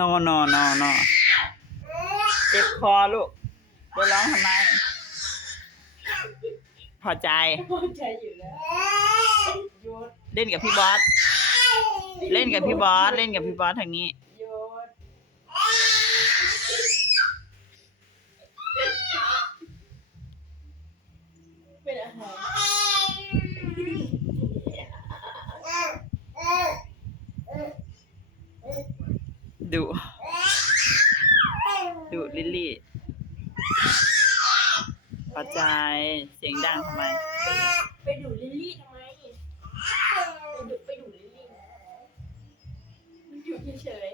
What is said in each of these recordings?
นอนนอนนอนนอนเจ็บคอลูกไปร้องทำไม พอใจ พอใจอยู่แล้วหยุดเล่นกับพี่บอส เล่นกับพี่บอส เล่นกับพี่บอสทางนี้ หยุดเป็นอาหาร ดุดุลิลลี่พอใจเสียงดังทำไม ไปดูลิลลี่ทำไม ไปดูไปดูลิลลี่มันอยู่เฉย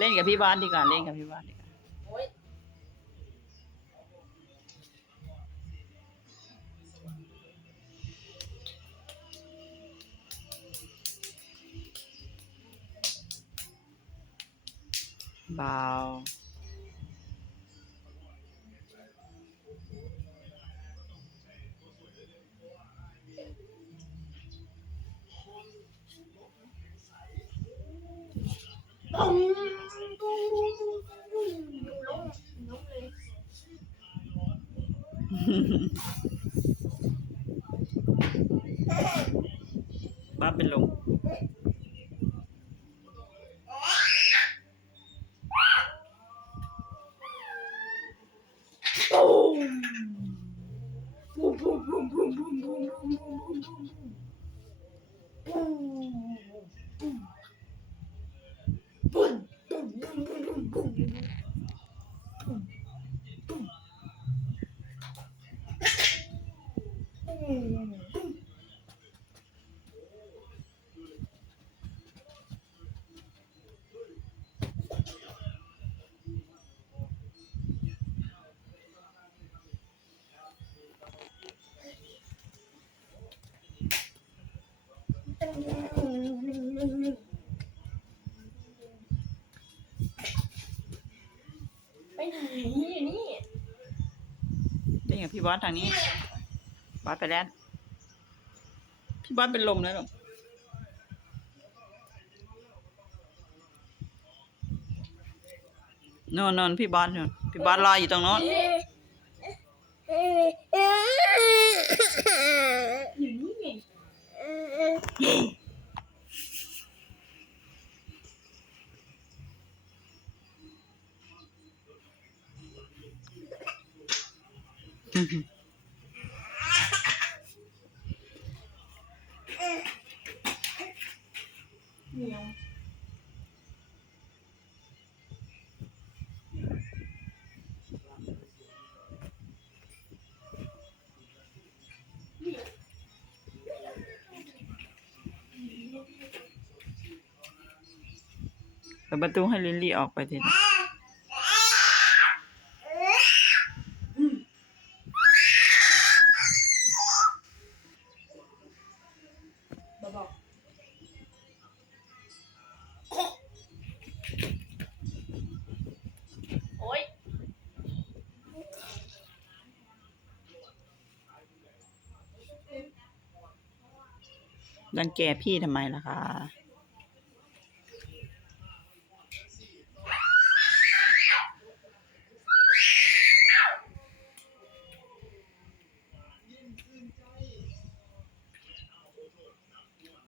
เล่นกับพี่บอสดีกว่าเล่นกับพี่บอสดีกว่าโอ๊ยเบาตุ้มตุ้มตุ้มดูล้มล้มเลย บ้าสเป็นลมปุ้มปุ้มปุ้ ไปไหนอยู่นี่เล่นกับพี่บอสทางนี้ บอสไปแล้ว พี่บอสเป็นลมแล้วหรอโน่นโน่นพี่บอสนู่นพี่บอสรออยู่ตรงโน้นอยู่นี่ไง เหนียวเปิดประตูให้ลิลลี่ออกไปที รังแกพี่ทำไมล่ะคะ